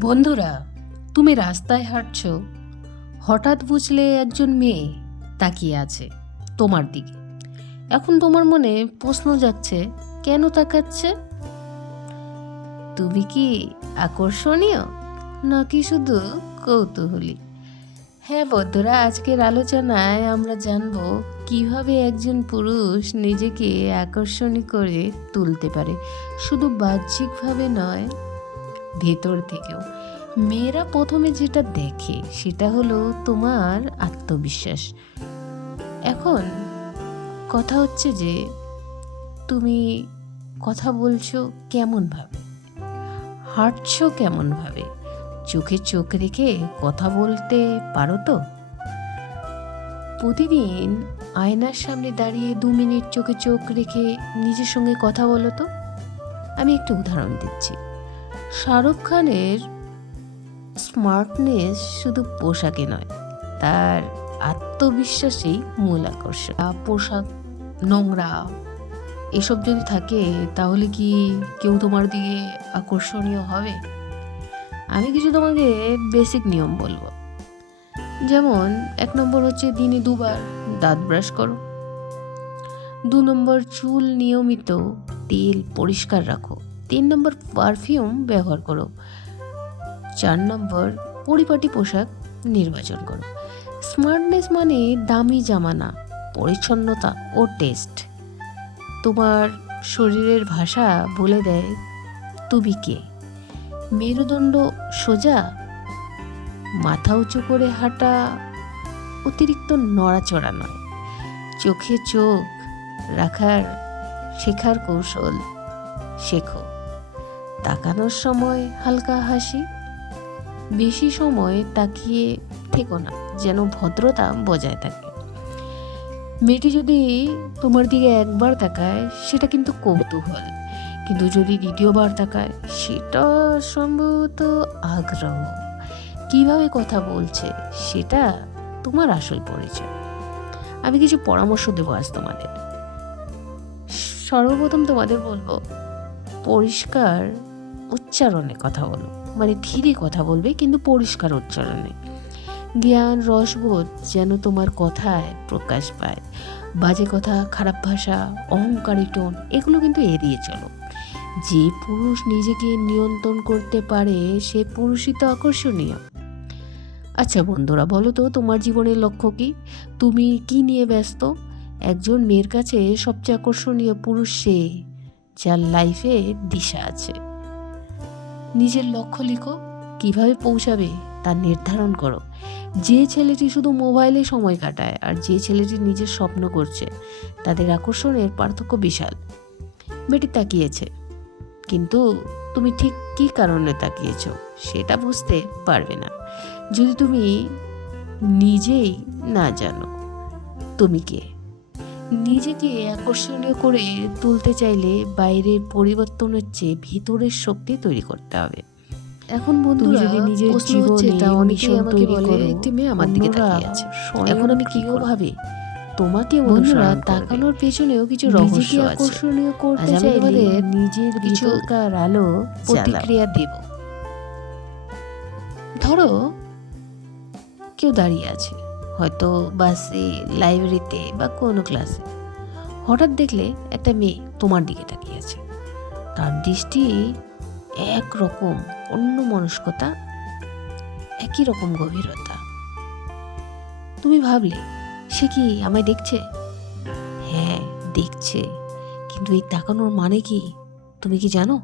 বন্ধুরা, তুমি রাস্তায় হাঁটছো, হঠাৎ বুঝলে একজন মেয়ে তাকিয়ে আছে তোমার দিকে। এখন তোমার মনে প্রশ্ন যাচ্ছে, কেন তাকাচ্ছে? তুমি কি আকর্ষণীয় নাকি শুধু কৌতূহলী? হ্যাঁ বন্ধুরা, আজকের আলোচনায় আমরা জানবো কিভাবে একজন পুরুষ নিজেকে আকর্ষণীয় করে তুলতে পারে, শুধু বাহ্যিকভাবে নয়, ভেতর থেকেও। মেয়েরা প্রথমে যেটা দেখে সেটা হলো তোমার আত্মবিশ্বাস। এখন কথা হচ্ছে যে তুমি কথা বলছো কেমনভাবে, হাঁটছো কেমনভাবে, চোখে চোখ রেখে কথা বলতে পারো তো? প্রতিদিন আয়নার সামনে দাঁড়িয়ে 2 মিনিট চোখে চোখ রেখে নিজের সঙ্গে কথা বলো তো। আমি একটু উদাহরণ দিচ্ছি। শাহরুখ খানের স্মার্টনেস শুধু পোশাকে নয়, তার আত্মবিশ্বাসেই মূল আকর্ষণ। পোশাক নোংরা এসব যদি থাকে তাহলে কি কেউ তোমার দিকে আকর্ষণীয় হবে? আমি কিছু তোমাকে বেসিক নিয়ম বলবো। যেমন 1 নম্বর হচ্ছে দিনে 2 বার দাঁত ব্রাশ করো। 2 নম্বর, চুল নিয়মিত তেল পরিষ্কার রাখো। 3 নম্বর, পারফিউম ব্যবহার করো। 4 নম্বর, পরিপাটি পোশাক নির্বাচন করো। স্মার্টনেস মানে দামি জামা না, পরিচ্ছন্নতা ও টেস্ট। তোমার শরীরের ভাষা বলে দেয় তুমি কে। মেরুদণ্ড সোজা, মাথা উঁচু করে হাঁটা, অতিরিক্ত নড়াচড়া নয়। চোখে চোখ রাখার শেখার কৌশল শেখো। তাকানোর সময় হালকা হাসি, বেশি সময় তাকিয়ে থেকো না, যেন ভদ্রতা বজায় থাকে। মেয়েটি যদি তোমার দিকে একবার তাকায় সেটা কিন্তু কৌতূহল, কিন্তু যদি দ্বিতীয়বার তাকায় সেটা সম্ভবত আগ্রহ। কিভাবে কথা বলছে সেটা তোমার আসল পরিচয়। আমি কিছু পরামর্শ দেবো আজ তোমাদের। সর্বপ্রথম তোমাদের বলবো, পরিষ্কার উচ্চারণে কথা বলো, মানে ধীরে কথা বলবে কিন্তু পরিষ্কার উচ্চারণে। জ্ঞান রসবোধ যেন তোমার কথায় প্রকাশ পায়। বাজে কথা, খারাপ ভাষা, অহংকারী টোন এগুলো কিন্তু এড়িয়ে চলো। যে পুরুষ নিজেকে নিয়ন্ত্রণ করতে পারে সে পুরুষই তো আকর্ষণীয়। আচ্ছা বন্ধুরা, বলো তো তোমার জীবনের লক্ষ্য কি? তুমি কি নিয়ে ব্যস্ত? একজন মেয়ের কাছে সবচেয়ে আকর্ষণীয় পুরুষ সে যার লাইফে দিশা আছে। নিজের লক্ষ্য লিখো, কিভাবে পৌঁছাবে তা নির্ধারণ করো। যে ছেলেটি শুধু মোবাইলে সময় কাটায় আর যে ছেলেটি নিজের স্বপ্ন করছে, তাদের আকর্ষণের পার্থক্য বিশাল। মেয়েটি তাকিয়েছে, কিন্তু তুমি ঠিক কী কারণে তাকিয়েছ সেটা বুঝতে পারবে না যদি তুমি নিজেই না জানো তুমি কে। নিজেকে আকর্ষণীয় করে তুলতে চাইলে বাইরের পরিবর্তনের চেয়ে ভিতরের শক্তি তৈরি করতে হবে। এখন বন্ধুরা, যদি নিজের জীবনে অনেকেই আমাকে বলে একটি মেয়ে আমার দিকে তাকিয়ে আছে, এখন আমি কিভাবে তোমাকে বন্ধুরা তাকানোর পেছনেও কিছু রহস্য আছে। আকর্ষণীয় করতে চাইলে নিজের ভিতরকার আলো প্রতিক্রিয়া দেব। ধরো কেউ দাঁড়িয়ে আছে, হয়তো বাসে, লাইব্রেরিতে বা কোনো ক্লাসে। হঠাৎ দেখলে একটা মেয়ে তোমার দিকে তাকিয়ে আছে, তার দৃষ্টি একরকম, অন্য মনস্কতা, একই রকম গভীরতা। তুমি ভাবলে সে কি আমায় দেখছে? হ্যাঁ দেখছে, কিন্তু এই তাকানোর মানে কি তুমি কি জানো?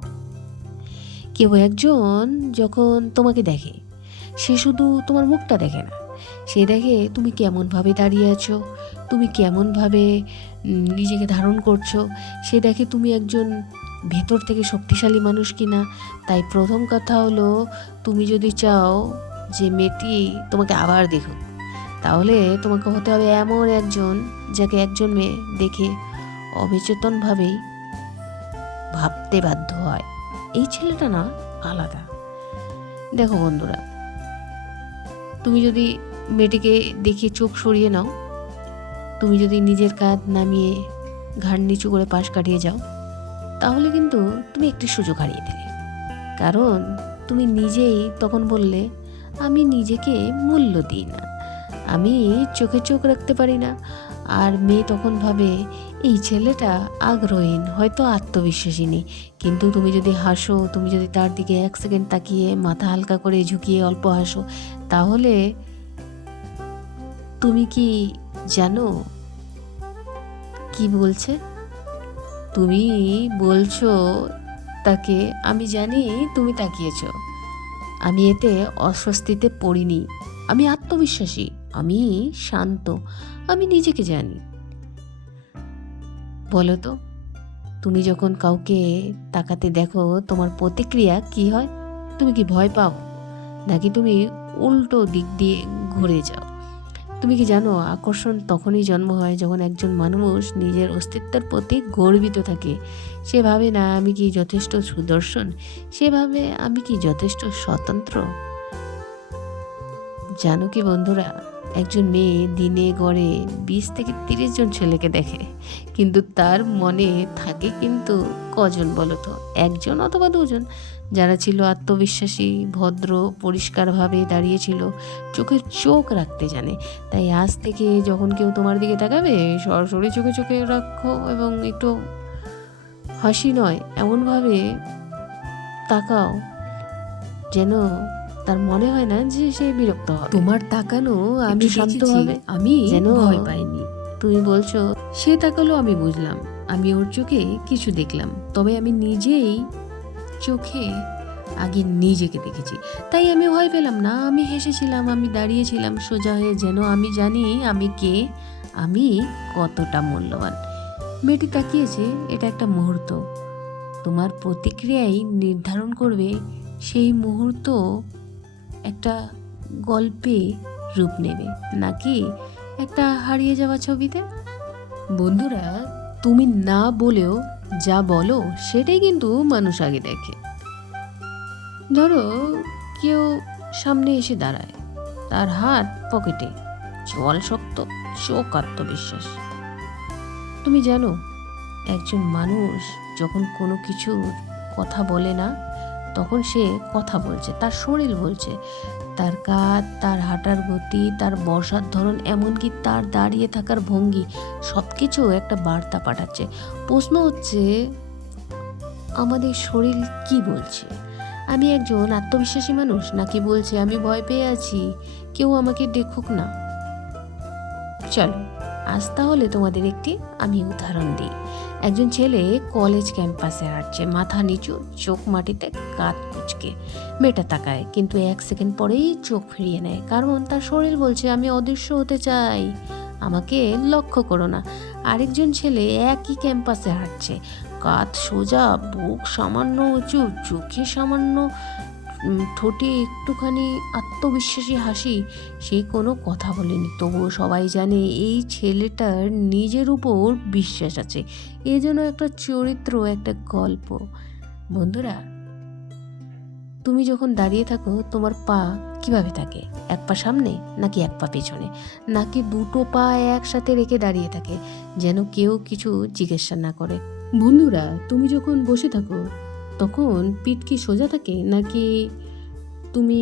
কেউ একজন যখন তোমাকে দেখে সে শুধু তোমার মুখটা দেখে না, সে দেখে তুমি কেমনভাবে দাঁড়িয়ে আছো, তুমি কেমনভাবে নিজেকে ধারণ করছো। সে দেখে তুমি একজন ভেতর থেকে শক্তিশালী মানুষ কিনা। তাই প্রথম কথা হলো, তুমি যদি চাও যে মেয়েটি তোমাকে আবার দেখুক, তাহলে তোমাকে হতে হবে এমন একজন যাকে একজন মেয়ে দেখে অবচেতনভাবেই ভাবতে বাধ্য হয়, এই ছেলেটা না আলাদা। দেখো বন্ধুরা, তুমি যদি মেয়েটিকে দেখে চোখ সরিয়ে নাও, তুমি যদি নিজের কাঁধ নামিয়ে ঘাড় নিচু করে পাশ কাটিয়ে যাও, তাহলে কিন্তু তুমি একটি সুযোগ হারিয়ে দিলে। কারণ তুমি নিজেই তখন বললে, আমি নিজেকে মূল্য দিই না, আমি চোখে চোখ রাখতে পারি না। আর মেয়ে তখন ভাবে এই ছেলেটা আগ্রহীন, হয়তো আত্মবিশ্বাসী নেই। কিন্তু তুমি যদি হাসো, তুমি যদি তার দিকে 1 সেকেন্ড তাকিয়ে মাথা হালকা করে ঝুঁকিয়ে অল্প হাসো, তাহলে তুমি কি জানো কি বলছে? তুমি বলছো তাকে, আমি জানি তুমি তাকিয়েছ, আমি এতে অস্বস্তিতে পড়িনি, আমি আত্মবিশ্বাসী, আমি শান্ত, আমি নিজেকে জানি। বলো তো, তুমি যখন কাউকে তাকাতে দেখো তোমার প্রতিক্রিয়া কি হয়? তুমি কি ভয় পাও, নাকি তুমি উল্টো দিক দিয়ে ঘুরে যাও? তুমি কি জানো আকর্ষণ তখনই জন্ম হয় যখন একজন মানুষ নিজের অস্তিত্বের প্রতি গর্বিত থাকে। সে ভাবে না আমি কি যথেষ্ট সুদর্শন, সে ভাবে আমি কি যথেষ্ট স্বতন্ত্র। জানো কি বন্ধুরা, একজন মেয়ে দিনে গড়ে 20 থেকে 30 জন ছেলেকে দেখে, কিন্তু তার মনে থাকে কিন্তু কজন বলো তো? 1জন অথবা 2জন, যারা ছিল আত্মবিশ্বাসী, ভদ্র, পরিষ্কারভাবে দাঁড়িয়েছিল, চোখে চোখ রাখতে জানে। তাই আজ থেকে যখন কেউ তোমার দিকে তাকাবে, সরাসরি চোখে চোখে রাখো এবং একটু হাসি নয়, এমনভাবে তাকাও যেন তার মনে হয় না যে সে বিরক্ত হবে। তোমার তাকানো আমি শান্ত হবে, আমি যেন ভয় পাইনি। তুমি বলছো সে তাকালো, আমি বুঝলাম, আমি ওর চোখে কিছু দেখলাম, তবে আমি নিজেই চোখে আগে নিজেকে দেখেছি, তাই আমি ভয় পেলাম না। আমি হেসেছিলাম, আমি দাঁড়িয়েছিলাম সোজা হয়ে, যেন আমি জানি আমি কে, আমি কতটা মূল্যবান। মেয়েটি তাকিয়েছে, এটা একটা মুহূর্ত। তোমার প্রতিক্রিয়াই নির্ধারণ করবে সেই মুহূর্ত একটা গল্পে রূপ নেবে নাকি একটা হারিয়ে যাওয়া ছবিতে। বন্ধুরা, তুমি না বলেও যা বলো সেটাই কিন্তু মানুষ আগে দেখে। ধরো কেউ সামনে এসে দাঁড়ায়, তার হাত পকেটে, চোয়াল শক্ত, চোখ আত্মবিশ্বাস। তুমি জানো একজন মানুষ যখন কোনো কিছুর কথা বলে না, তখন সে কথা বলছে, তার শরীর বলছে, তার কাঁধ, তার হাঁটার গতি, তার বসার ধরন, এমনকি তার দাঁড়িয়ে থাকার ভঙ্গি, সব কিছু একটা বার্তা পাঠাচ্ছে। প্রশ্ন হচ্ছে আমাদের শরীর কি বলছে? আমি একজন আত্মবিশ্বাসী মানুষ, নাকি বলছে আমি ভয় পেয়ে আছি, কেউ আমাকে দেখুক না। চলো আজ তাহলে তোমাদের একটি আমি উদাহরণ দিই। একজন ছেলে কলেজ ক্যাম্পাসে হাঁটছে, মাথা নিচু, চোখ মাটিতে, কাঁধ কুঁচকে। মেয়েটা তাকায়, কিন্তু 1 সেকেন্ড পরেই চোখ ফিরিয়ে নেয়, কারণ তার শরীর বলছে আমি অদৃশ্য হতে চাই, আমাকে লক্ষ্য করো না। আরেকজন ছেলে একই ক্যাম্পাসে হাঁটছে, কাঁধ সোজা, বুক সামান্য উঁচু, চোখে সামান্য, ঠোঁটে একটুখানি আত্মবিশ্বাসী হাসি। সে কোনো কথা বলেনি, তবুও সবাই জানে এই ছেলেটার নিজের উপর বিশ্বাস আছে। এ যেন একটা চরিত্র, একটা গল্প। বন্ধুরা, তুমি যখন দাঁড়িয়ে থাকো তোমার পা কিভাবে থাকে? 1 পা সামনে, নাকি 1 পা পেছনে, নাকি 2টো পা একসাথে রেখে দাঁড়িয়ে থাকে যেন কেউ কিছু জিজ্ঞাসা না করে? বন্ধুরা, তুমি যখন বসে থাকো তখন পিঠ কি সোজা থাকে, নাকি তুমি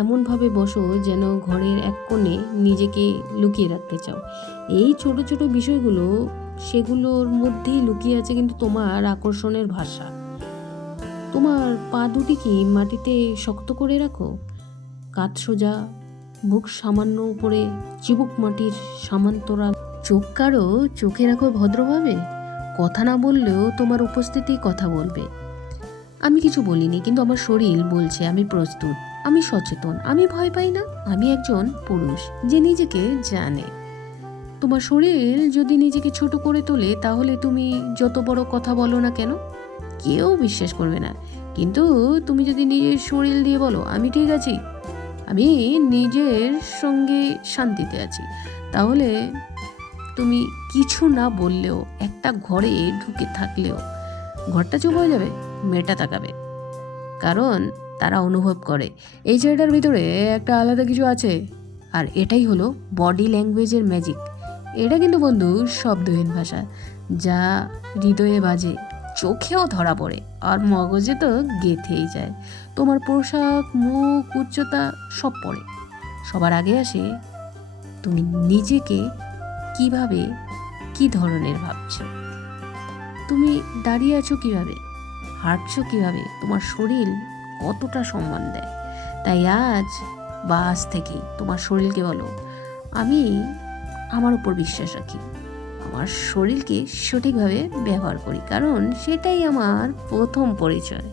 এমনভাবে বসো যেন ঘরের এক কোণে নিজেকে লুকিয়ে রাখতে চাও? এই ছোট ছোট বিষয়গুলো, সেগুলোর মধ্যেই লুকিয়ে আছে কিন্তু তোমার আকর্ষণের ভাষা। তোমার পা দুটি কি মাটিতে শক্ত করে রাখো, কাঁধ সোজা, বুক সামান্য উপরে, চিবুক মাটির সমান্তরাল, চোখ কারো চোখে রাখো ভদ্রভাবে। কথা না বললেও তোমার উপস্থিতি কথা বলবে। আমি কিছু বলিনি, কিন্তু আমার শরীর বলছে আমি প্রস্তুত, আমি সচেতন, আমি ভয় পাই না, আমি একজন পুরুষ যে নিজেকে জানে। তোমার শরীর যদি নিজেকে ছোট করে তোলে, তাহলে তুমি যত বড় কথা বলো না কেন কেউ বিশ্বাস করবে না। কিন্তু তুমি যদি নিজের শরীর দিয়ে বলো আমি ঠিক আছি, আমি নিজের সঙ্গে শান্তিতে আছি, তাহলে তুমি কিছু না বললেও, একটা ঘরে ঢুকে থাকলেও ঘরটা চুপ হয়ে যাবে, মেয়েটা তাকাবে, কারণ তারা অনুভব করে এই ছেলেটার ভিতরে একটা আলাদা কিছু আছে। আর এটাই হলো বডি ল্যাঙ্গুয়েজের ম্যাজিক। এটা কিন্তু বন্ধু শব্দহীন ভাষা, যা হৃদয়ে বাজে, চোখেও ধরা পড়ে, আর মগজে তো গেঁথেই যায়। তোমার পোশাক, মুখ, উচ্চতা সব পড়ে। সবার আগে আসে তুমি নিজেকে কিভাবে, কি ধরনের ভাবছো, তুমি দাঁড়িয়ে আছো কিভাবে, হাঁটছো কিভাবে, তোমার শরীর কতটা সম্মান দেয়। তাই আজ বা আজ থেকেই তোমার শরীরকে বলো, আমি আমার উপর বিশ্বাস রাখি, আমার শরীরকে সঠিকভাবে ব্যবহার করি, কারণ সেটাই আমার প্রথম পরিচয়।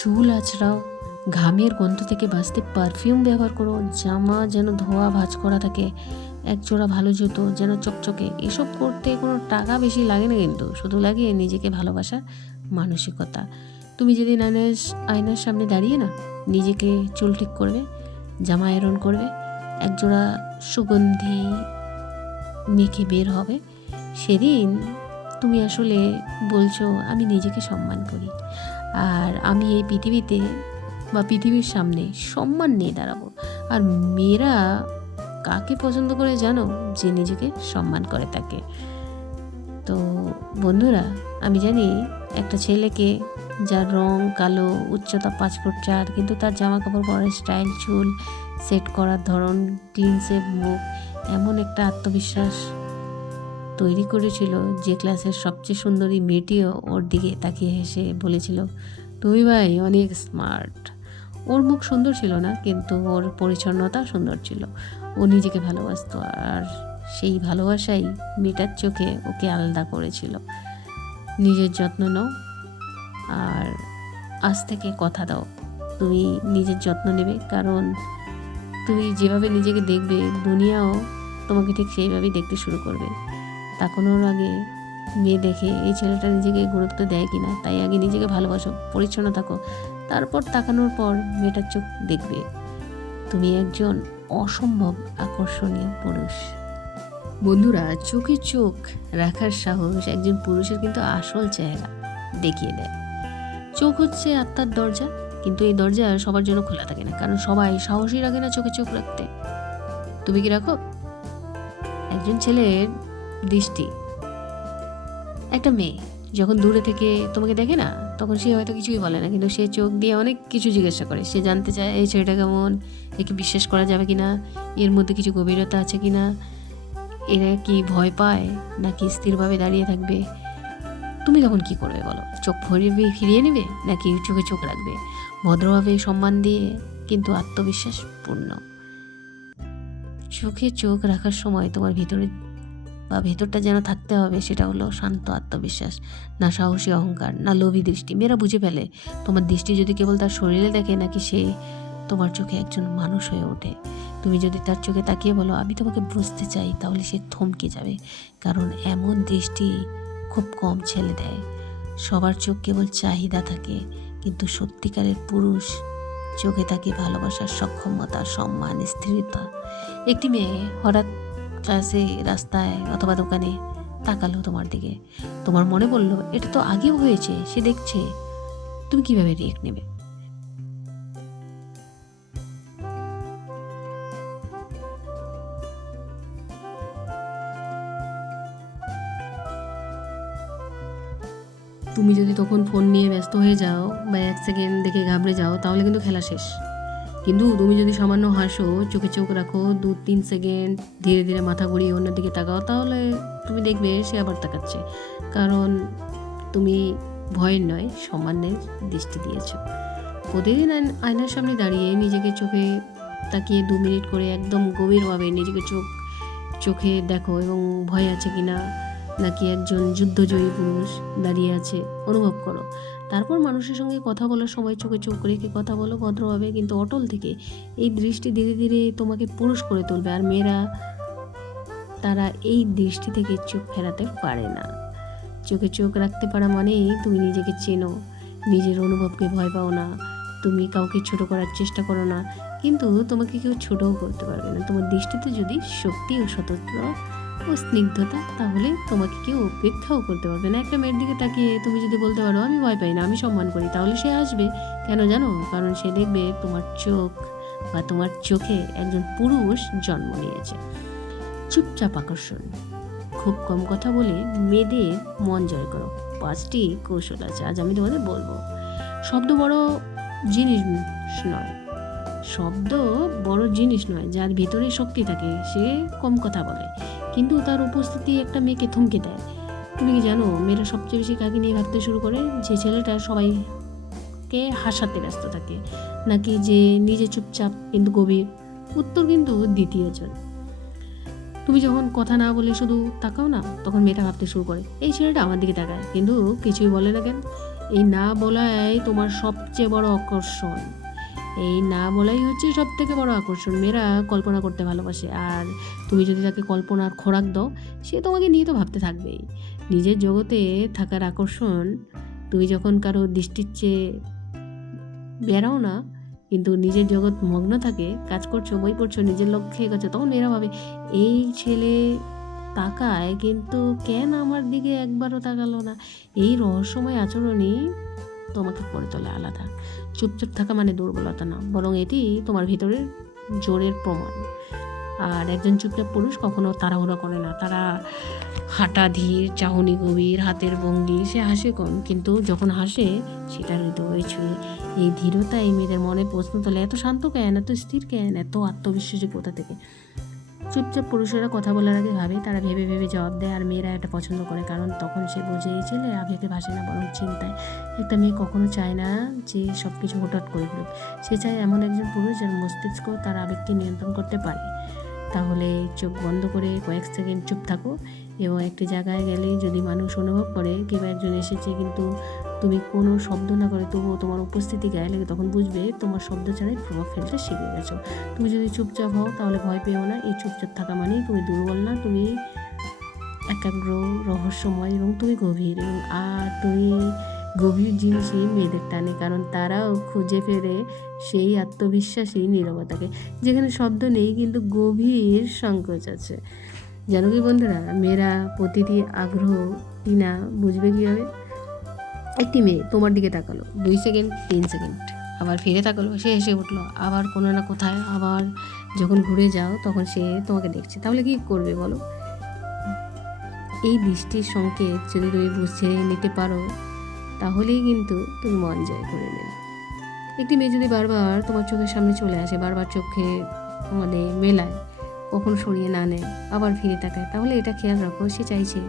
চুল আঁচড়াও, ঘামের গন্ধ থেকে বাঁচতে পারফিউম ব্যবহার করো, জামা যেন ধোয়া ভাঁজ করা থাকে, একজোড়া ভালো জুতো যেন চকচকে। এসব করতে কোনো টাকা বেশি লাগে না, কিন্তু শুধু লাগে নিজেকে ভালোবাসার মানসিকতা। তুমি যেদিন আয়নার সামনে দাঁড়িয়ে না নিজেকে চুল ঠিক করবে, জামা আয়রন করবে, একজোড়া সুগন্ধি মেখে বের হবে, সেদিন তুমি আসলে বলছো আমি নিজেকে সম্মান করি, আর আমি এই পৃথিবীতে বা পৃথিবীর সামনে সম্মান নিয়ে দাঁড়াবো। আর মেয়েরা কাকে পছন্দ করে জানো? যে নিজেকে সম্মান করে তাকে। তো বন্ধুরা, আমি জানি একটা ছেলেকে যার রং কালো, উচ্চতা 5 ফুট 4, কিন্তু তার জামা কাপড় পরার স্টাইল, চুল সেট করার ধরন, ক্লিন সেভ মুখ, এমন একটা আত্মবিশ্বাস তৈরি করেছিল যে ক্লাসের সবচেয়ে সুন্দরী মেয়েটিও ওর দিকে তাকিয়ে হেসে বলেছিল, তুমি ভাই অনেক স্মার্ট। ওর মুখ সুন্দর ছিল না, কিন্তু ওর পরিচ্ছন্নতা সুন্দর ছিল। ও নিজেকে ভালোবাসতো, আর সেই ভালোবাসাই মেয়েটার চোখে ওকে আলাদা করেছিল। নিজের যত্ন নাও, আর আজ থেকে কথা দাও তুমি নিজের যত্ন নেবে, কারণ তুমি যেভাবে নিজেকে দেখবে দুনিয়াও তোমাকে ঠিক সেইভাবেই দেখতে শুরু করবে। তাকানোর আগে মেয়ে দেখে এই ছেলেটা নিজেকে গুরুত্ব দেয় কিনা, তাই আগে নিজেকে ভালোবাসো, পরিচ্ছন্ন থাকো, তারপর তাকানোর পর মেয়েটার চোখ দেখবে তুমি একজন অসম্ভব আকর্ষণীয় পুরুষ। বন্ধুরা, চোখে চোখ রাখার সাহস একজন পুরুষের কিন্তু আসল চেহারা দেখিয়ে দেয়। চোখ হচ্ছে আত্মার দরজা, কিন্তু এই দরজা সবার জন্য খোলা থাকে না, কারণ সবাই সাহসই রাখে না চোখে চোখ রাখতে। তুমি কি রাখো? একজন ছেলের দৃষ্টি, একটা মেয়ে যখন দূরে থেকে তোমাকে দেখে না, তখন সে হয়তো কিছুই বলে না, কিন্তু সে চোখ দিয়ে অনেক কিছু জিজ্ঞাসা করে। সে জানতে চায় এই ছেলেটা কেমন, একে বিশ্বাস করা যাবে কিনা, এর মধ্যে কিছু গভীরতা আছে কিনা, এরা কি ভয় পায় নাকি স্থিরভাবে দাঁড়িয়ে থাকবে। তুমি তখন কি করবে বলো? চোখ ফিরিয়ে নেবে নাকি চোখে চোখ রাখবে? ভদ্রভাবে, সম্মান দিয়ে, কিন্তু আত্মবিশ্বাস পূর্ণ। চোখে চোখ রাখার সময় তোমার ভিতরে বা ভেতরটা যেন থাকতে হবে, সেটা হলো শান্ত আত্মবিশ্বাস, না সাহসী অহংকার, না লোভী দৃষ্টি। মেয়েরা বুঝে ফেলে তোমার দৃষ্টি যদি কেবল তার শরীরে দেখে, নাকি সে তোমার চোখে একজন মানুষ হয়ে ওঠে। তুমি যদি তার চোখে তাকিয়ে বলো আমি তোমাকে বুঝতে চাই, তাহলে সে থমকে যাবে, কারণ এমন দৃষ্টি খুব কম ছেলে দেয়। সবার চোখ কেবল চাহিদা থাকে, কিন্তু সত্যিকারের পুরুষ চোখে থাকে ভালোবাসার সক্ষমতা, সম্মান, স্থিরতা। একটি মেয়ে হঠাৎ ক্লাসে, রাস্তায় অথবা দোকানে তাকালো তোমার দিকে, তোমার মনে বললো এটা তো আগেও হয়েছে, সে দেখছে, তুমি কিভাবে রিয়েক্ট নেবে? তুমি যদি তখন ফোন নিয়ে ব্যস্ত হয়ে যাও বা 1 সেকেন্ড দেখে ঘাবড়ে যাও, তাহলে কিন্তু খেলা শেষ। কিন্তু তুমি যদি সামান্য হাসো, চোখে চোখ রাখো 2-3 সেকেন্ড, ধীরে ধীরে মাথা ঘুরিয়ে অন্যদিকে তাকাও, তাহলে তুমি দেখবে সে আবার তাকাচ্ছে। কারণ তুমি ভয়ের নয়, সম্মানের দৃষ্টি দিয়েছ। প্রতিদিন আয়নার সামনে দাঁড়িয়ে নিজেকে চোখে তাকিয়ে 2 মিনিট করে একদম গভীরভাবে নিজেকে চোখে দেখো এবং ভয় আছে কিনা, নাকি একজন যুদ্ধজয়ী পুরুষ দাঁড়িয়ে আছে অনুভব করো। তারপর মানুষের সঙ্গে কথা বলার সময় চোখে চোখ রেখে কথা বলো ভদ্রভাবে, কিন্তু অটল থেকে। এই দৃষ্টি ধীরে ধীরে তোমাকে পুরুষ করে তুলবে। আর মেয়েরা তারা এই দৃষ্টি থেকে চোখ ফেরাতে পারে না। চোখে চোখ রাখতে পারা মানেই তুমি নিজেকে চেনো, নিজের অনুভবকে ভয় পাও না, তুমি কাউকে ছোট করার চেষ্টা করো না, কিন্তু তোমাকে কেউ ছোটও করতে পারবে না। তোমার দৃষ্টিতে যদি শক্তি ও সততা ও স্নিগ্ধতা, তাহলে তোমাকে কেউ উপেক্ষাও করতে পারবে না। একটা মেয়ের দিকে তাকিয়ে তুমি যদি বলতে পারো আমি ভয় পাই না, আমি সম্মান করি, তাহলে সে আসবে। কেন জানো? কারণ সে দেখবে তোমার চোখ বা তোমার চোখে একজন পুরুষ জন্ম নিয়েছে। চুপচাপ আকর্ষণ। খুব কম কথা বলে মেয়েদের মন জয় করো। 5টি কৌশল আছে, আজ আমি তোমাদের বলবো। শব্দ বড় জিনিস নয়, যার ভিতরে শক্তি থাকে সে কম কথা বলে, কিন্তু তার উপস্থিতি একটা মেয়েকে থমকে দেয়। তুমি কি জানো মেয়েরা সবচেয়ে বেশি কাকে নিয়ে ভাবতে শুরু করে? যে ছেলেটা সবাইকে হাসাতে ব্যস্ত থাকে, নাকি যে নিজে চুপচাপ কিন্তু গভীর? উত্তর কিন্তু দ্বিতীয়জন। তুমি যখন কথা না বলে শুধু তাকাও না, তখন মেয়েটা ভাবতে শুরু করে এই ছেলেটা আমার দিকে তাকায়, কিন্তু কিছুই বলে না কেন? এই না বলাই তোমার সবচেয়ে বড় আকর্ষণ। এই না বলাই হচ্ছে সব থেকে বড় আকর্ষণ। মেয়েরা কল্পনা করতে ভালোবাসে, আর তুমি যদি তাকে কল্পনার খোরাক দাও, সে তোমাকে নিয়ে তো ভাবতে থাকবেই। নিজের জগতে থাকার আকর্ষণ। তুমি যখন কারো দৃষ্টির চেয়ে বেরাও না, কিন্তু নিজের জগৎ মগ্ন থাকে, কাজ করছো, বই পড়ছো, নিজের লক্ষ্যে এগোচ্ছো, তখন মেয়েরা ভাবে এই ছেলে তাকায় কিন্তু কেন আমার দিকে একবারও তাকালো না। এই রহস্যময় আচরণই তোমাকে করে তোলে আলাদা। চুপচাপ থাকা মানে দুর্বলতা না, বরং এটি তোমার ভিতরের জোরের প্রমাণ। আর একজন চুপচাপ পুরুষ কখনো তাড়াহুড়া করে না। তারা হাঁটা ধীর, চাহনি গভীর, হাতের ভঙ্গি। সে হাসে কম, কিন্তু যখন হাসে সেটা হৃদয় ছুঁয়ে। এই ধীরতা এই মেয়েদের মনে প্রশ্ন তোলে, এত শান্ত কেন, এত স্থির কেন, এত আত্মবিশ্বাসী কোথা থেকে? চুপচাপ পুরুষেরা কথা বলার আগে ভাবে, তারা ভেবে ভেবে জবাব দেয়। আর মেয়েরা এটা পছন্দ করে, কারণ তখন সে বোঝে এই ছেলে আবেগে ভাসে না, বরং চিন্তায়। একটা মেয়ে কখনো চায় না যে সব কিছু হঠাৎ করে ফেলুক। সে চায় এমন একজন পুরুষ যার মস্তিষ্ক তার আবেগকে নিয়ন্ত্রণ করতে পারে। তাহলে চোখ বন্ধ করে কয়েক সেকেন্ড চুপ থাকো, এবং একটি জায়গায় গেলে যদি মানুষ অনুভব করে কেউ একজন এসেছে, কিন্তু তুমি কোনো শব্দ না করে তবুও তোমার উপস্থিতি গায়ে লাগে, তখন বুঝবে তোমার শব্দ ছাড়াই প্রভাব ফেলতে শিখে গেছো। তুমি যদি চুপচাপ হও তাহলে ভয় পেও না। এই চুপচাপ থাকা মানেই তুমি দুর্বল না, তুমি একাগ্র, রহস্যময়, এবং তুমি গভীর। আর তুমি গভীর জিনিসই মেয়েদের টানে, কারণ তারাও খুঁজে ফেরে সেই আত্মবিশ্বাসী নীরবতাকে, যেখানে শব্দ নেই কিন্তু গভীর সংকোচ আছে। জানো কি বন্ধুরা, মেয়েরা প্রতিটি আগ্রহ কিনা বুঝবে কীভাবে? একটি মেয়ে তোমার দিকে তাকালো 2 সেকেন্ড, 3 সেকেন্ড, আবার ফিরে তাকালো, সে হেসে উঠলো, আবার কোনো না কোথায়, আবার যখন ঘুরে যাও তখন সে তোমাকে দেখছে, তাহলে কি করবে বলো? এই দৃষ্টির সংকেত যদি তুমি বুঝে নিতে পারো, তাহলেই কিন্তু তুমি মন জয় করে নেবে। একটি মেয়ে যদি বারবার তোমার চোখের সামনে চলে আসে, বারবার চোখে মানে মেলায়, কখনো সরিয়ে না নেয়, আবার ফিরে তাকায়, তাহলে এটা খেয়াল রাখো সে চাইছে।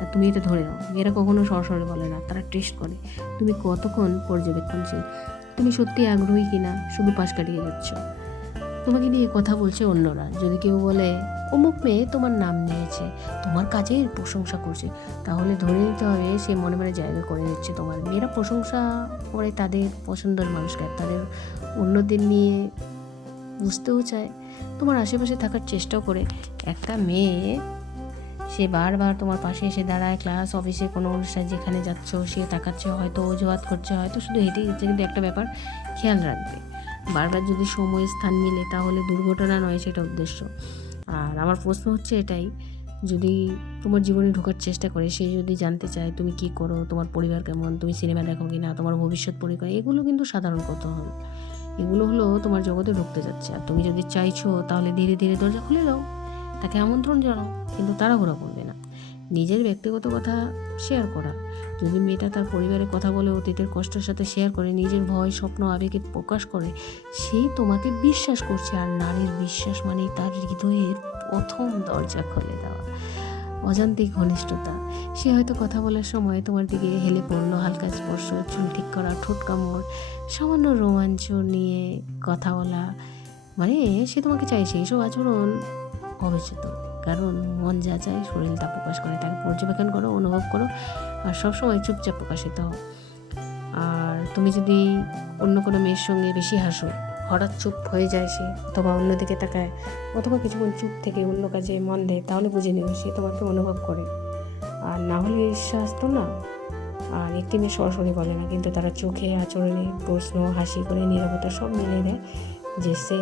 আর তুমি এটা ধরে নাও। মেয়েরা কখনো সরাসরি বলে না, তারা টেস্ট করে তুমি কতক্ষণ পর্যবেক্ষণশীল, তুমি সত্যি আগ্রহী কিনা, শুধু পাশ কাটিয়ে যাচ্ছ। তোমাকে নিয়ে কথা বলছে অন্যরা, যদি কেউ বলে অমুক মেয়ে তোমার নাম নিয়েছে, তোমার কাজের প্রশংসা করছে, তাহলে ধরে নিতে হবে সে মনে মনে জায়গা করে নিচ্ছে তোমার। মেয়েরা প্রশংসা করে তাদের পছন্দের মানুষকে, তাদের অন্যদের নিয়ে বুঝতেও চায়, তোমার আশেপাশে থাকার চেষ্টাও করে। একটা মেয়ে সে বারবার তোমার পাশে এসে দাঁড়ায়, ক্লাস, অফিসে, কোনো অনুষ্ঠান যেখানে যাচ্ছ সে তাকাচ্ছে, হয়তো অজুহাত করছে, হয়তো শুধু হেঁটেই যাচ্ছে, কিন্তু একটা ব্যাপার খেয়াল রাখবে, বারবার যদি সময় স্থান মিলে তাহলে দুর্ঘটনা নয়, সেটা উদ্দেশ্য। আর আমার প্রশ্ন হচ্ছে এটাই, যদি তোমার জীবনে ঢোকার চেষ্টা করে, সে যদি জানতে চায় তুমি কি করো, তোমার পরিবার কেমন, তুমি সিনেমা দেখো কি না, তোমার ভবিষ্যৎ পরিকল্পনা, এগুলো কিন্তু সাধারণ কৌতূহল। এগুলো হলো তোমার জগতে ঢুকতে যাচ্ছে। আর তুমি যদি চাইছো তাহলে ধীরে ধীরে দরজা খুলে দাও, তাকে আমন্ত্রণ জানাও, কিন্তু তাড়াহুড়ো করবে না। নিজের ব্যক্তিগত কথা শেয়ার করা যদি মেয়েটা তার পরিবারের কথা বলে, অতীতের কষ্টের সাথে শেয়ার করে, নিজের ভয়, স্বপ্ন, আবেগে প্রকাশ করে, সেই তোমাকে বিশ্বাস করছে। আর নারীর বিশ্বাস মানেই তার হৃদয়ের প্রথম দরজা খুলে দেওয়া, অজান্তিক ঘনিষ্ঠতা। সে হয়তো কথা বলার সময় তোমার দিকে হেলে পড়লো, হালকা স্পর্শ, চুল ঠিক করা, ঠোঁট কামড়, সামান্য রোমাঞ্চ নিয়ে কথা বলা, মানে সে তোমাকে চাইছে। এইসব আচরণ অবচেতন, কারণ মন যা চায় শরীর তা প্রকাশ করে। তাকে পর্যবেক্ষণ করো, অনুভব করো, আর সবসময় চুপচাপ প্রকাশিত হও। আর তুমি যদি অন্য কোনো মেয়ের সঙ্গে বেশি হাসো, হঠাৎ চুপ হয়ে যায় সে, অথবা অন্যদিকে তাকায়, অথবা কিছুক্ষণ চুপ থেকে অন্য কাজে মন দেয়, তাহলে বুঝে নিও সে তোমাকে অনুভব করে। আর না হলে ঈর্ষা আসতো না। আর একটি মেয়ে সরাসরি বলে না, কিন্তু তারা চোখে, আচরণে, প্রশ্ন, হাসি করে, নিরাপত্তা সব মিলিয়ে দেয়, যে সে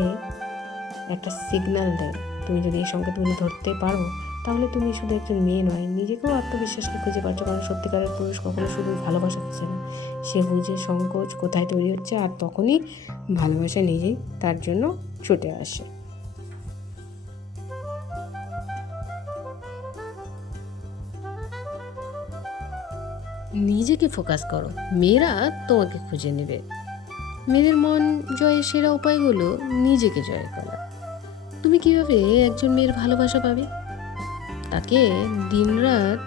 একটা সিগন্যাল দেয়। তুমি যদি এই সংকেতগুলো ধরতে পারো, তাহলে তুমি শুধু একজন মেয়ে নয়, নিজেকেও আত্মবিশ্বাসকে খুঁজে পাচ্ছ। কারণ সত্যিকারের পুরুষ কখনো শুধু ভালোবাসা খুঁজে না, সে বুঝে সংকোচ কোথায় তৈরি হচ্ছে, আর তখনই ভালোবাসা নিজেই তার জন্য ছুটে আসে। নিজেকে ফোকাস করো, মেয়েরা তোমাকে খুঁজে নেবে। মেয়েদের মন জয়ের সেরা উপায় হলো নিজেকে জয় করা। তুমি কিভাবে একজন মেয়ের ভালোবাসা পাবে? তাকে দিনরাত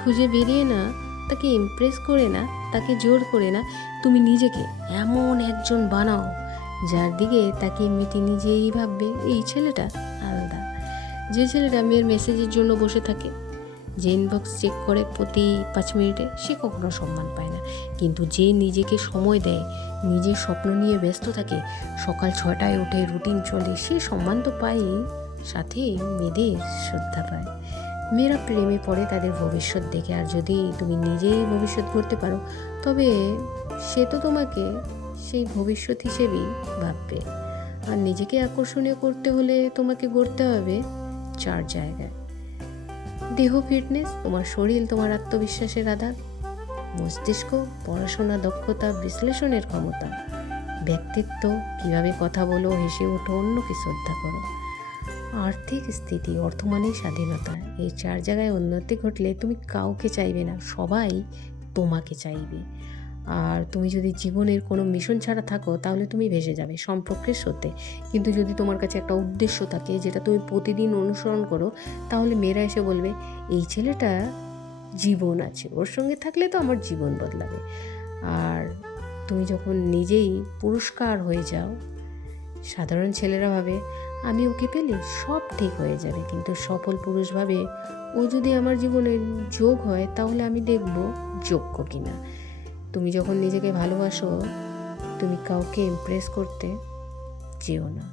খুঁজে বেরিয়ে না, তাকে ইমপ্রেস করে না, তাকে জোর করে না, তুমি নিজেকে এমন একজন বানাও যার দিকে তাকে মেয়েটি নিজেই ভাববে এই ছেলেটা আলাদা। যে ছেলেটা মেয়ের মেসেজের জন্য বসে থাকে, যে ইনবক্স চেক করে প্রতি 5 মিনিটে, সে কখনো সম্মান পায় না। কিন্তু যে নিজেকে সময় দেয়, নিজের স্বপ্ন নিয়ে ব্যস্ত থাকে, সকাল 6টায় উঠে রুটিন চলে, সে সম্মান তো পায়, সাথে মেয়েদের শ্রদ্ধা পায়। মেয়েরা প্রেমে পড়ে তাদের ভবিষ্যৎ দেখে, আর যদি তুমি নিজেই ভবিষ্যৎ গড়তে পারো, তবে সে তো তোমাকে সেই ভবিষ্যৎ হিসেবেই ভাববে। আর নিজেকে আকর্ষণীয় করতে হলে তোমাকে গড়তে হবে 4 জায়গায়: দেহ ফিটনেস, তোমার শরীর তোমার আত্মবিশ্বাসের আধার; মস্তিষ্ক, পড়াশোনা, দক্ষতা, বিশ্লেষণের ক্ষমতা; ব্যক্তিত্ব, কিভাবে কথা বলো, হেসে ওঠো, অন্যকে শ্রদ্ধা করো; আর্থিক স্থিতি, অর্থ মানেই স্বাধীনতা। এই 4 জায়গায় উন্নতি ঘটলে তুমি কাউকে চাইবে না, সবাই তোমাকে চাইবে। আর তুমি যদি জীবনের কোনো মিশন ছাড়া থাকো, তাহলে তুমি ভেসে যাবে সম্পর্কের স্রোতে। কিন্তু যদি তোমার কাছে একটা উদ্দেশ্য থাকে, যেটা তুমি প্রতিদিন অনুসরণ করো, তাহলে মেয়েরা এসে বলবে এই ছেলেটা জীবন আছে, ওর সঙ্গে থাকলে তো আমার জীবন বদলাবে। আর তুমি যখন নিজেই পুরস্কার হয়ে যাও, সাধারণ ছেলেরা ভাবে আমি ওকে পেলে সব ঠিক হয়ে যাবে, কিন্তু সফল পুরুষ ভাবে ও যদি আমার জীবনের যোগ হয়, তাহলে আমি দেখব যোগ্য কিনা। তুমি যখন নিজেকে ভালোবাসো, তুমি কাউকে ইমপ্রেস করতে যেও না,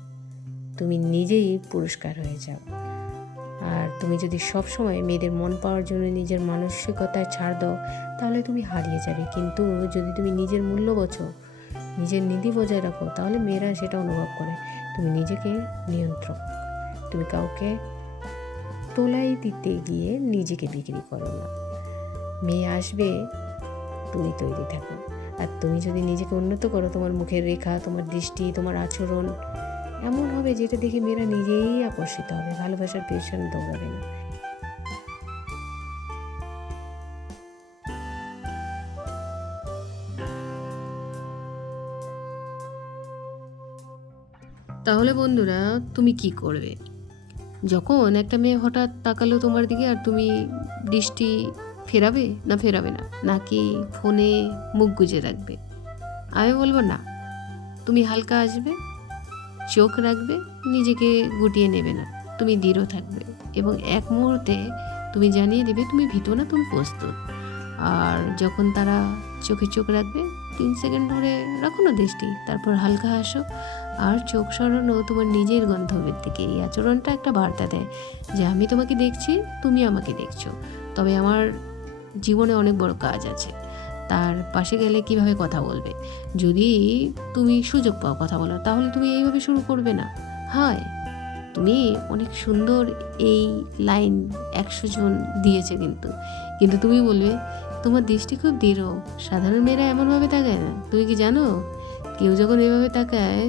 তুমি নিজেই পুরস্কার হয়ে যাও। আর তুমি যদি সব সময় মেয়েদের মন পাওয়ার জন্য নিজের মানসিকতায় ছাড় দাও, তাহলে তুমি হারিয়ে যাবে। কিন্তু যদি তুমি নিজের মূল্য বোঝো, নিজের নীতি বজায় রাখো, তাহলে মেয়েরা সেটা অনুভব করে। তুমি নিজেকে নিয়ন্ত্রণ, তুমি কাউকে তোলাই দিতে গিয়ে নিজেকে বিক্রি করো না। মেয়ে আসবে, তুমি তৈরি থাকো। আর তুমি যদি নিজেকে উন্নত করো, তোমার মুখের রেখা, তোমার দৃষ্টি, তোমার আচরণ এমন হবে যেটা দেখে মেয়েরা নিজেই আকর্ষিত হবে, ভালোবাসার পেছনে দৌড়াবে না। তাহলে বন্ধুরা, তুমি কি করবে যখন একটা মেয়ে হঠাৎ তাকালো তোমার দিকে? আর তুমি দৃষ্টি ফেরাবে না ফেরাবে না, নাকি ফোনে মুখ গুজে রাখবে? আমি বলবো না, তুমি হালকা আসবে, চোখ রাখবে, নিজেকে গুটিয়ে নেবে না, তুমি দৃঢ় থাকবে, এবং এক মুহূর্তে তুমি জানিয়ে দেবে তুমি ভীত না, তুমি প্রস্তুত। আর যখন তারা চোখে চোখ রাখবে, 3 সেকেন্ড ধরে রাখো না দৃষ্টি, তারপর হালকা হাসো, আর চোখ সরানো তোমার নিজের গন্তব্যের দিকে। এই আচরণটা একটা বার্তা দেয় যে আমি তোমাকে দেখছি, তুমি আমাকে দেখছো, তবে আমার জীবনে অনেক বড় কাজ আছে। তার পাশে গেলে কিভাবে কথা বলবে? যদি তুমি সুযোগ পাও কথা বলো, তাহলে তুমি এইভাবে শুরু করবে না, হায় তুমি অনেক সুন্দর, এই লাইন 100 জন দিয়েছে, কিন্তু তুমি বলবে তোমার দৃষ্টি খুব দৃঢ়, সাধারণ মেয়েরা এমনভাবে তাকায় না। তুমি কি জানো, কেউ যখন এভাবে তাকায়,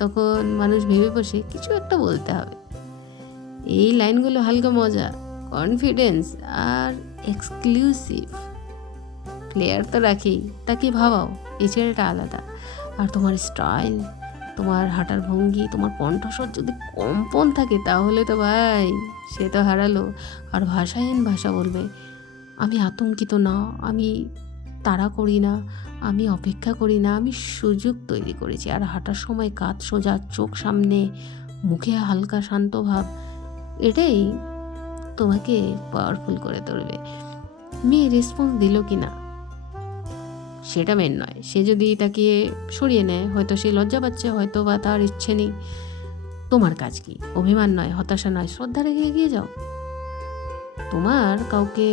তখন মানুষ ভেবে বসে কিছু একটা বলতে হবে। এই লাইনগুলো হালকা মজা, কনফিডেন্স আর এক্সক্লুসিভ। লেয়ার তো রাখেই, তাকে ভাবাও এই ছেলেটা আলাদা। আর তোমার স্টাইল, তোমার হাঁটার ভঙ্গি, তোমার কণ্ঠস্বর যদি কম্পন থাকে তাহলে তো ভাই সে তো হারালো। আর ভাষাহীন ভাষা বলবে, আমি আতঙ্কিত না, আমি তাড়া করি না, আমি অপেক্ষা করি না, আমি সুযোগ তৈরি করেছি। আর হাঁটার সময় কাঁধ সোজা, চোখ সামনে, মুখে হালকা শান্ত ভাব, এটাই তোমাকে পাওয়ারফুল করে তুলবে। মেয়ে রেসপন্স দিল কি না সেটা মেন নয়, সে যদি তাকে সরিয়ে নেয় হয়তো সে লজ্জা পাচ্ছে, হয়তো বা তার ইচ্ছে নেই। তোমার কাজ কি? অভিমান নয়, হতাশা নয়, শ্রদ্ধা রেখে এগিয়ে যাও। তোমার কাউকে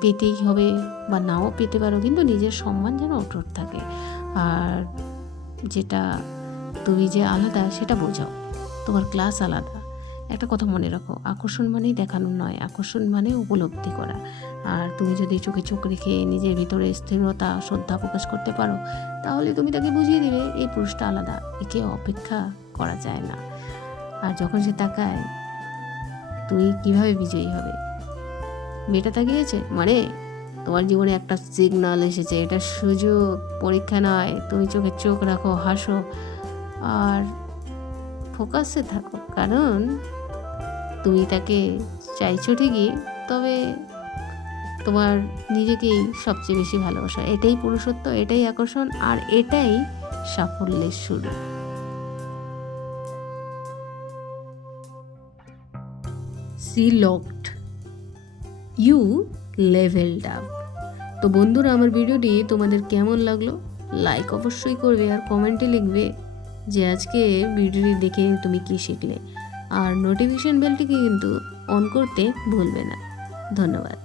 পেতেই হবে বা নাও পেতে পারো, কিন্তু নিজের সম্মান যেন অটুট থাকে। আর যেটা তুমি যে আলাদা সেটা বোঝাও, তোমার ক্লাস আলাদা। একটা কথা মনে রাখো, আকর্ষণ মানেই দেখানো নয়, আকর্ষণ মানে উপলব্ধি করা। আর তুমি যদি চোখে চোখ রেখে নিজের ভিতরে স্থিরতা, শ্রদ্ধা প্রকাশ করতে পারো, তাহলে তুমি তাকে বুঝিয়ে দিবে এই পুরুষটা আলাদা, একে অপেক্ষা করা যায় না। আর যখন সে তাকায়, তুমি কিভাবে বিজয়ী হবে? মেয়েটা তাকিয়েছে মানে তোমার জীবনে একটা সিগন্যাল এসেছে, এটা সুযোগ, পরীক্ষা নয়। তুমি চোখে চোখ রাখো, হাসো আর ফোকাসে থাকো, কারণ তুমি তাকে চাইছো ঠিকই, তবে তোমার নিজেকেই সবচেয়ে বেশি ভালোবাসা। এটাই পুরুষত্ব, এটাই আকর্ষণ, আর এটাই সাফল্যের শুরু। See locked, you levelled up. তো বন্ধুরা, আমার ভিডিওটি তোমাদের কেমন লাগলো লাইক অবশ্যই করবে, আর কমেন্টে লিখবে যে আজকে ভিডিওটি দেখে তুমি কি শিখলে। আর নোটিফিকেশন বেলটিকে কিন্তু অন করতে ভুলবে না। ধন্যবাদ।